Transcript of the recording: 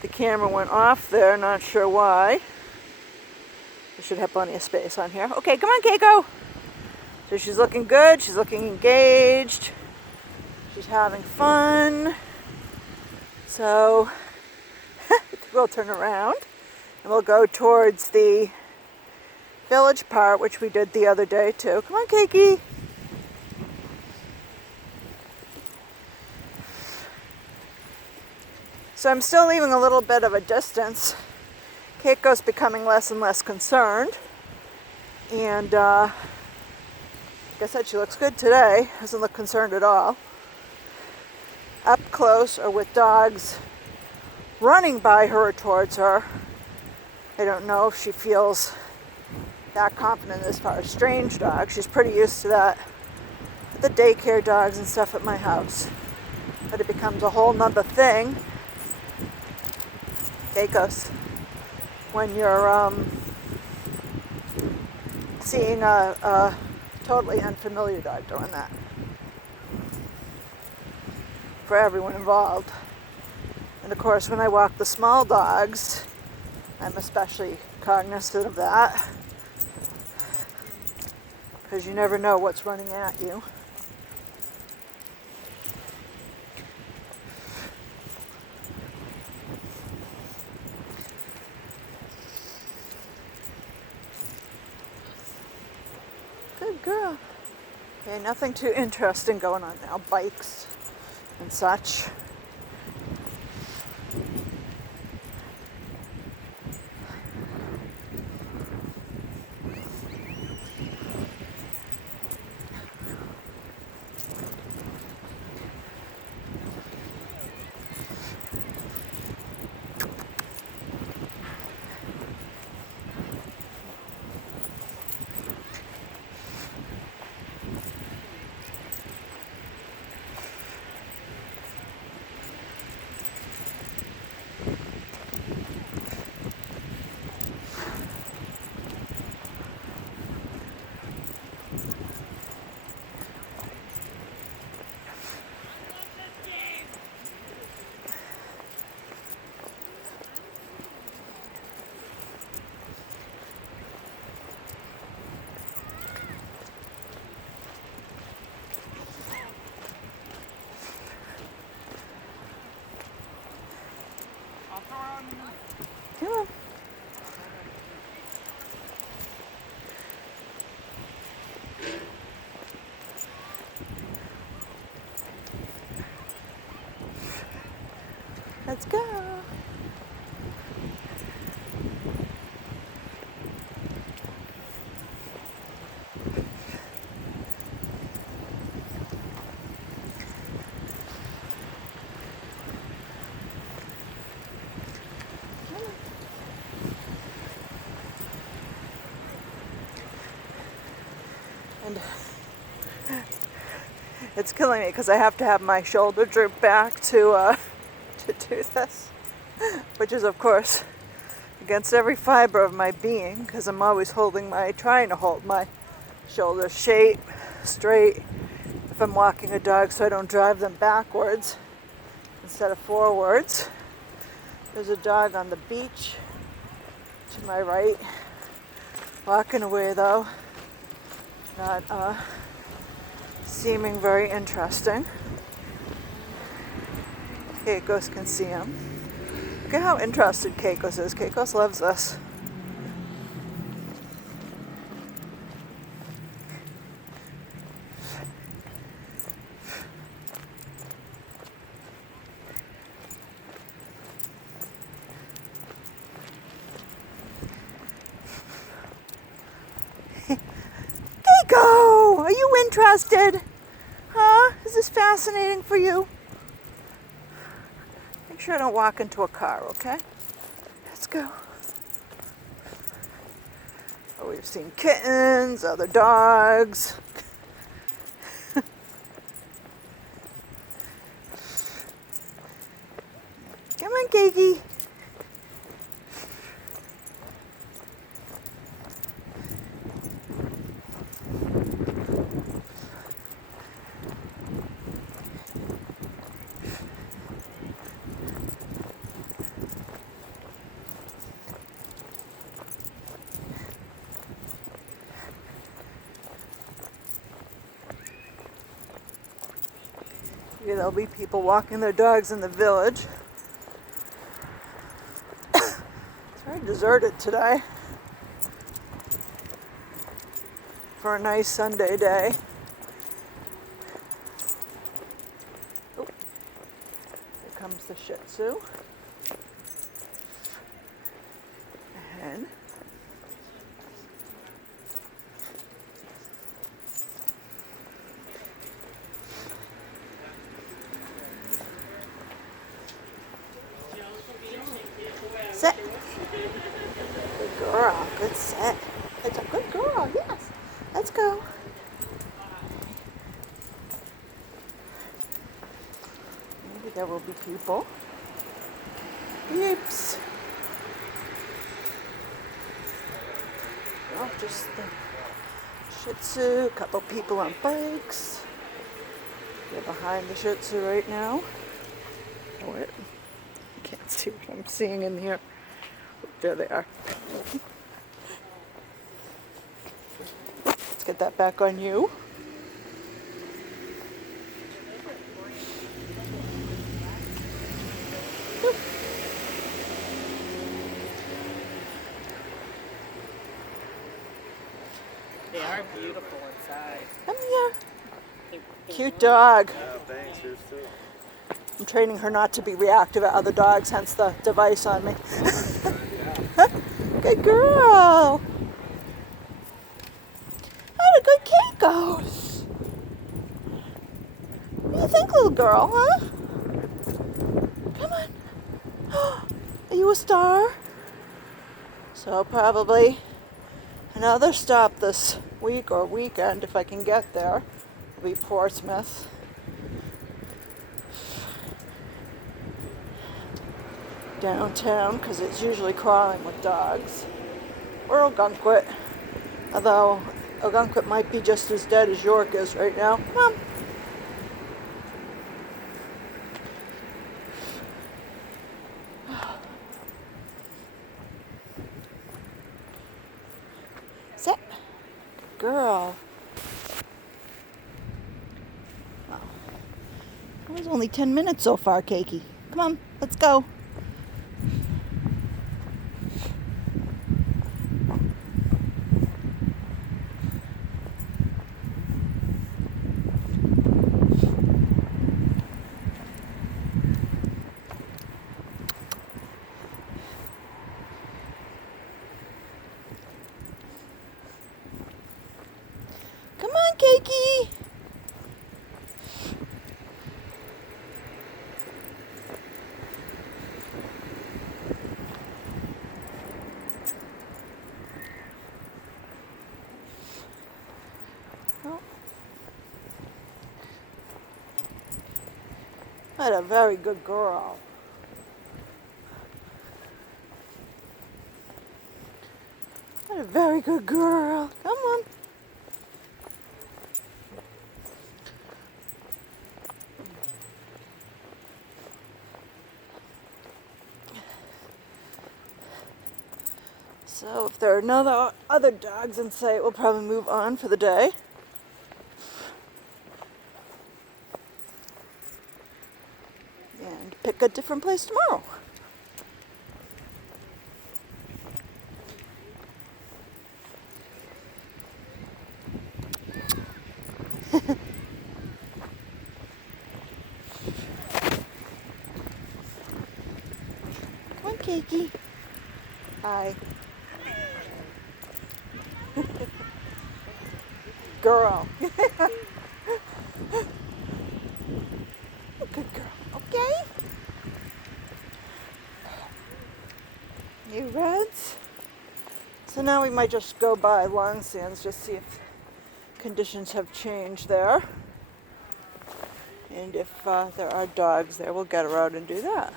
The camera went off there, not sure why. I should have plenty of space on here. Okay, come on, Keiko. So she's looking good, she's looking engaged, she's having fun. So we'll turn around and we'll go towards the village part, which we did the other day too. Come on, Keiki. So I'm still leaving a little bit of a distance. Keiko's becoming less and less concerned. And like I said, she looks good today. Doesn't look concerned at all. Up close or with dogs running by her or towards her, I don't know if she feels that confident as far as strange dogs. She's pretty used to that with the daycare dogs and stuff at my house. But it becomes a whole nother thing, Caicos, when you're seeing a totally unfamiliar dog doing that. For everyone involved. And of course, when I walk the small dogs, I'm especially cognizant of that, because you never know what's running at you. Good girl. Okay, nothing too interesting going on now. Bikes and such. Come on. Let's go. And it's killing me because I have to have my shoulder droop back to do this, which is of course against every fiber of my being, because I'm always trying to hold my shoulders straight if I'm walking a dog, so I don't drive them backwards instead of forwards. There's a dog on the beach to my right, walking away though. Not seeming very interesting. Caicos can see him. Look at how interested Caicos is. Caicos loves this. Keiko, are you interested? Huh? Is this fascinating for you? Make sure I don't walk into a car, okay? Let's go. Oh, we've seen kittens, other dogs. Come on, Keiki. Maybe there'll be people walking their dogs in the village. It's very deserted today for a nice Sunday day. Oh, here comes the Shih Tzu. And sit. Good girl. Good sit. It's a good girl. Yes. Let's go. Maybe there will be people. Beeps. Oh, just the Shih Tzu. A couple people on bikes. They're behind the Shih Tzu right now. Oh, wait. I can't see what I'm seeing in here. There they are. Let's get that back on you. They are beautiful inside. Come here. Cute dog. Yeah, thanks. Yours too. I'm training her not to be reactive at other dogs, hence the device on me. Good girl. What a good Caicos. What do you think, little girl, huh? Come on. Are you a star? So probably another stop this week or weekend, if I can get there, will be Portsmouth. Downtown, because it's usually crawling with dogs. Or Ogunquit. Although Ogunquit might be just as dead as York is right now. Mom. Sit. Girl. Oh. It was only 10 minutes so far, Cakey. Come on, let's go. Come on, Cakey. Oh. What a very good girl. What a very good girl. Come on. So if there are no other dogs in sight, we'll probably move on for the day. And pick a different place tomorrow. Come on, Cakey. Hi. Girl. Good girl. Okay? You Reds? So now we might just go by Long Sands, just see if conditions have changed there. And if there are dogs there, we'll get her out and do that.